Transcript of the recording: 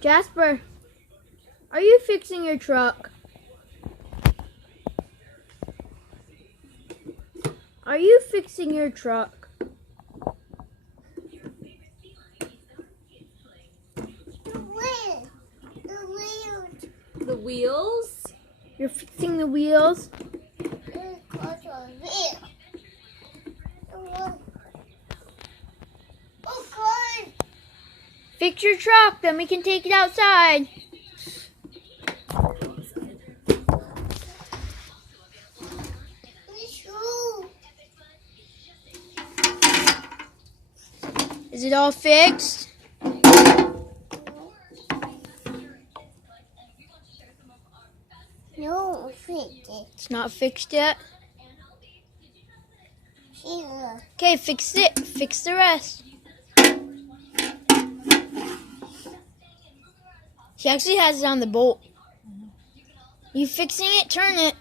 Jasper, are you fixing your truck? Are you fixing your truck? The wheels? You're fixing the wheels? Fix your truck, then we can take it outside. Is it all fixed? No, fix it. It's not fixed yet? Here. Okay, fix it. Fix the rest. She actually has it on the bolt. You fixing it? Turn it.